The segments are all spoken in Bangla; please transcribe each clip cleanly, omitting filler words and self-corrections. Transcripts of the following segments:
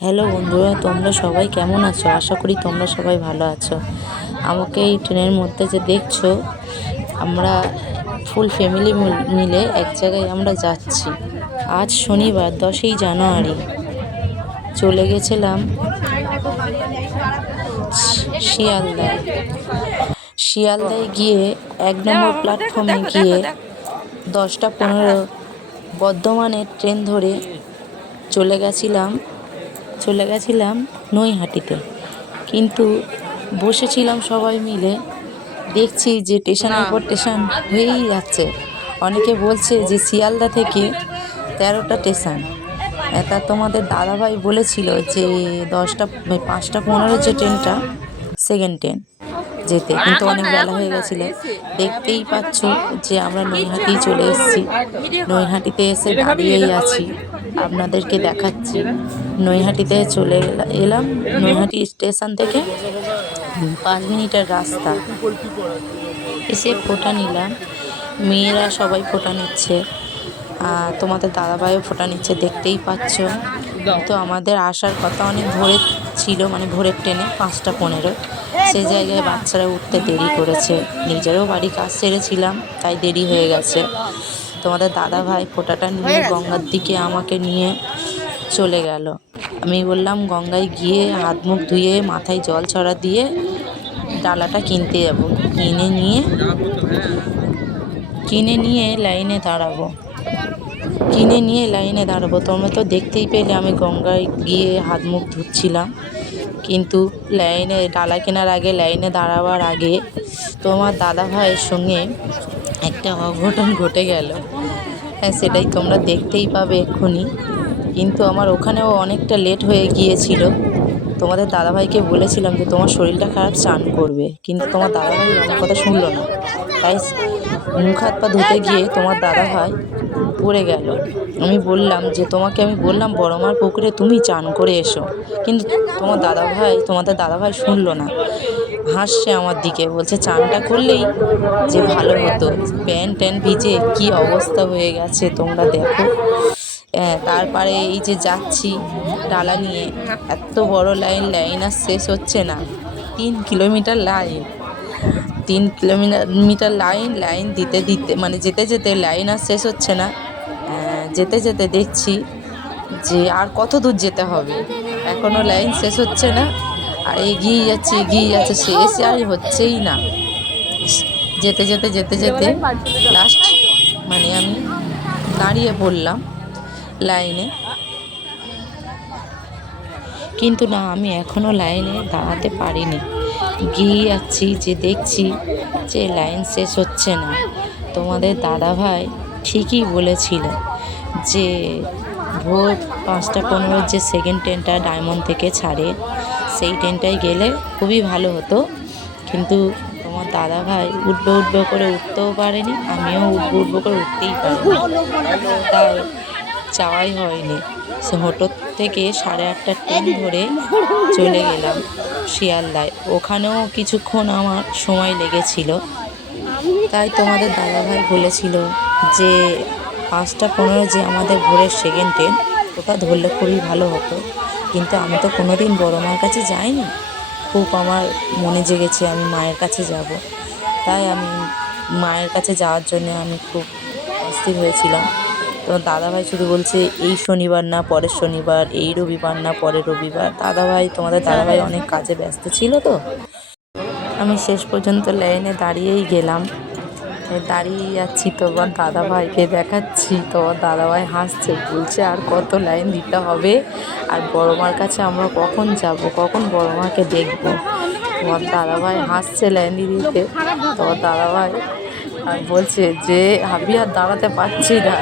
হ্যালো বন্ধুরা, তোমরা সবাই কেমন আছো? আশা করি তোমরা সবাই ভালো আছো। আমাকে এই ট্রেনের মধ্যে যে দেখছো, আমরা ফুল ফ্যামিলি মিলে এক জায়গায় আমরা যাচ্ছি। আজ শনিবার 10ই জানুয়ারি চলে গেছিলাম শিয়ালদায়। শিয়ালদায় গিয়ে 1 নম্বর প্ল্যাটফর্মে গিয়ে 10টা 15 বর্ধমানের ট্রেন ধরে চলে গেছিলাম নৈহাটিতে। কিন্তু বসেছিলাম সবাই মিলে, দেখছি যে স্টেশনের পর স্টেশন হয়েই যাচ্ছে। অনেকে বলছে যে শিয়ালদা থেকে 13টা স্টেশন। তা তোমাদের দাদাভাই বলেছিল যে 5টা 15 যে ট্রেনটা সেকেন্ড ট্রেন যেতে, কিন্তু অনেক বেলা হয়ে গেছিলো। দেখতেই পাচ্ছ যে আমরা নৈহাটি চলে এসেছি। নৈহাটিতে এসে দাঁড়িয়েই আছি, আপনাদেরকে দেখাচ্ছি। নৈহাটিতে চলে এলাম। নৈহাটি স্টেশন থেকে 5 মিনিটের রাস্তা। এসে ফোঁটা নিলাম, মেয়েরা সবাই ফোঁটা নিচ্ছে, আর তোমাদের দাদাভাইও ফোঁটা নিচ্ছে, দেখতেই পাচ্ছ। তো আমাদের আসার কথা অনেক ভোরের ছিল, মানে ভোরের ট্রেনে 5টা 15। সেই জায়গায় বাচ্চারা উঠতে দেরি করেছে, নিজেরও বাড়ি কাজ সেরেছিলাম, তাই দেরি হয়ে গেছে। তোমাদের দাদাভাই ফোঁটাটা নিয়ে গঙ্গার দিকে আমাকে নিয়ে চলে গেল। আমি বললাম গঙ্গায় গিয়ে হাত মুখ ধুয়ে মাথায় জল ছড়া দিয়ে ডালাটা কিনতে যাব। কিনে নিয়ে লাইনে দাঁড়াবো। তোমরা তো দেখতেই পেলে আমি গঙ্গায় গিয়ে হাত মুখ ধুচ্ছিলাম, কিন্তু ডালা কেনার আগে লাইনে দাঁড়াবার আগে তোমার দাদা ভাইয়ের সঙ্গে একটা অঘটন ঘটে গেল। হ্যাঁ, সেটাই তোমরা দেখতেই পাবে এক্ষুনি। কিন্তু আমার ওখানেও অনেকটা লেট হয়ে গিয়েছিল। তোমাদের দাদাভাইকে বলেছিলাম যে তোমার শরীরটা খারাপ, স্নান করবে, কিন্তু তোমার দাদাভাই আমার কথা শুনলো না। তাই মুখ হাত পা ধুতে গিয়ে তোমার দাদাভাই পড়ে গেল। আমি বললাম যে তোমাকে আমি বললাম বড়মার পুকুরে তুমি চান করে এসো, কিন্তু তোমাদের দাদাভাই শুনলো না। হাসছে আমার দিকে, বলছে চানটা করলেই যে ভালো হতো। প্যান্ট ট্যান্ট ভিজে কি অবস্থা হয়ে গেছে তোমরা দেখো। তারপরে এই যে যাচ্ছি ডালা নিয়ে, এত বড় লাইন আর শেষ হচ্ছে না। 3 কিলোমিটার লাইন, 3 কিলোমিটার লাইন দিতে মানে যেতে যেতে লাইন আর শেষ হচ্ছে না। যেতে যেতে দেখছি যে আর কত দূর যেতে হবে, এখনও লাইন শেষ হচ্ছে না। আর এগিয়ে যাচ্ছে, শেষ আর হচ্ছেই না। যেতে যেতে লাস্ট মানে আমি দাঁড়িয়ে পড়লাম লাইনে। কিন্তু না, আমি এখনও লাইনে দাঁড়াতে পারিনি। গিয়ে যাচ্ছি, যে দেখছি যে লাইন শেষ হচ্ছে না। তোমাদের দাদাভাই ঠিকই বলেছিল যে ভোর 5টা 15 যে সেকেন্ড ট্রেনটা ডায়মন্ড থেকে ছাড়ে, সেই ট্রেনটায় গেলে খুবই ভালো হতো। কিন্তু তোমার দাদাভাই উঠবো করে উঠতেও পারেনি, আমিও উঠবো করে উঠতেই পারিনি, তাই যাওয়াই হয়নি। সে হোটেল থেকে 8:30টার ট্রেন ধরে চলে গেলাম শিয়ালদায়। ওখানেও কিছুক্ষণ আমার সময় লেগেছিল। তাই তোমাদের দাদাভাই বলেছিল যে 5টা 15 যে আমাদের ভোরের সেকেন্ড ট্রেন, ওটা ধরলে খুবই ভালো হতো। কিন্তু আমি তো কোনো দিন বড় মার কাছে যাইনি, খুব আমার মনে জেগেছে আমি মায়ের কাছে যাব। তাই আমি মায়ের কাছে যাওয়ার জন্য আমি খুব অস্থির হয়েছিলাম। তোমার দাদাভাই শুধু বলছে এই শনিবার না পরের শনিবার, এই রবিবার না পরের রবিবার। তোমাদের দাদাভাই অনেক কাজে ব্যস্ত ছিল, তো আমি শেষ পর্যন্ত লাইনে দাঁড়িয়েই গেলাম। দাঁড়িয়ে যাচ্ছি, তোমার দাদাভাইকে দেখাচ্ছি। তোমার দাদাভাই হাসছে, বলছে আর কত লাইন দিতে হবে, আর বড় মার কাছে আমরা কখন যাব, কখন বড় মাকে দেখবো। তোমার দাদাভাই হাসছে লাইন দিতে। তোমার দাদাভাই আর বলছে যে আমি আর দাঁড়াতে পারছি না,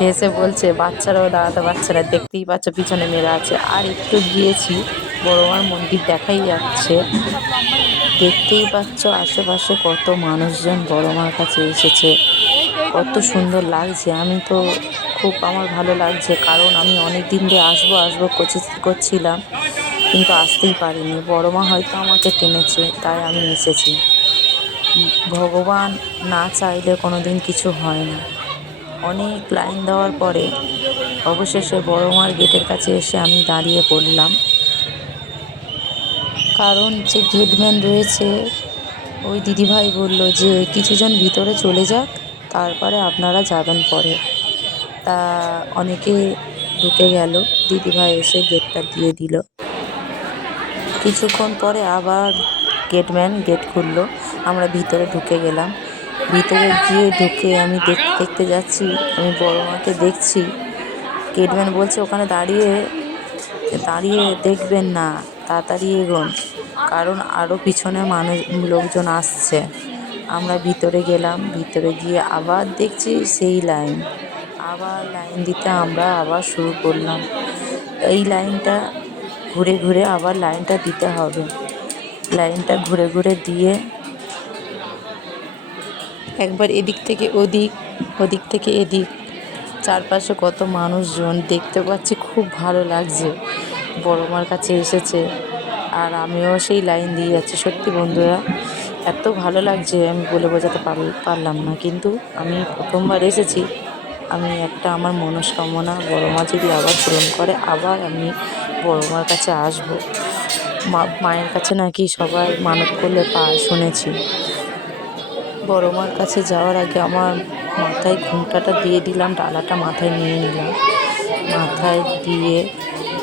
হেসে বলছে বাচ্চারাও দাঁড়াতে পারছে না, দেখতেই পাচ্ছ পিছনে মেলা আছে। আর একটু গিয়েছি, বড় মার মন্দির দেখাই যাচ্ছে, দেখতেই পাচ্ছ আশেপাশে কত মানুষজন বড় মার কাছে এসেছে, কত সুন্দর লাগছে। আমি তো খুব আমার ভালো লাগছে, কারণ আমি অনেক দিন ধরে আসবো করছিলাম, কিন্তু আসতেই পারিনি। বড় মা হয়তো আমাকে টেনেছে, তাই আমি এসেছি। ভগবান না চাইলে কোনো দিন কিছু হয় না। অনেক লাইন দেওয়ার পরে অবশেষে বড় মার গেটের কাছে এসে আমি দাঁড়িয়ে পড়লাম, কারণ যে গেটম্যান রয়েছে ওই দিদিভাই বলল যে কিছুজন ভিতরে চলে যাক, তারপরে আপনারা যাবেন পরে। তা অনেকে ঢুকে গেল, দিদিভাই এসে গেটটা দিয়ে দিল। কিছুক্ষণ পরে আবার গেটম্যান গেট খুললো, আমরা ভিতরে ঢুকে গেলাম। ভিতরে গিয়ে ঢুকে আমি দেখতে যাচ্ছি, আমি বড় মাকে দেখছি। গেটম্যান বলছে ওখানে দাঁড়িয়ে দাঁড়িয়ে দেখবেন না, তাড়াতাড়ি এগোন, কারণ আরও পিছনে লোকজন আসছে। আমরা ভিতরে গেলাম, ভিতরে গিয়ে আবার দেখছি সেই লাইন, আবার লাইন দিতে আমরা আবার শুরু করলাম। এই লাইনটা ঘুরে ঘুরে আবার লাইনটা দিতে হবে। লাইনটা ঘুরে ঘুরে দিয়ে একবার এদিক থেকে ওদিক, ওদিক থেকে এদিক, চারপাশে কত মানুষজন দেখতে পাচ্ছি, খুব ভালো লাগছে। বড় মার কাছে এসেছে আর আমিও সেই লাইন দিয়ে যাচ্ছি। সত্যি বন্ধুরা, এত ভালো লাগছে আমি বলে বোঝাতে পারলাম না। কিন্তু আমি প্রথমবার এসেছি, আমি একটা আমার মনস্কামনা বড় মা যদি আবার পূরণ করে, আবার আমি বড় মার কাছে আসবো। মায়ের কাছে নাকি সবাই মানত করলে পায় শুনেছি। বড় মার কাছে যাওয়ার আগে আমার মাথায় ঘুমটাটা দিয়ে দিলাম, ডালাটা মাথায় নিয়ে নিলাম, মাথায় দিয়ে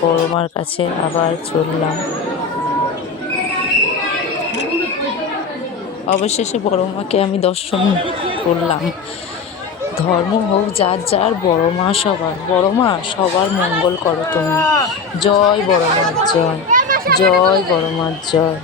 বড় মার কাছে আবার চললাম। অবশেষে বড় মাকে আমি দর্শন করলাম। ধর্ম হোক যার যার, বড় মা সবার। বড় মা সবার মঙ্গল করো তুমি। জয় বড় মার জয়, জয় বড় মার জয়।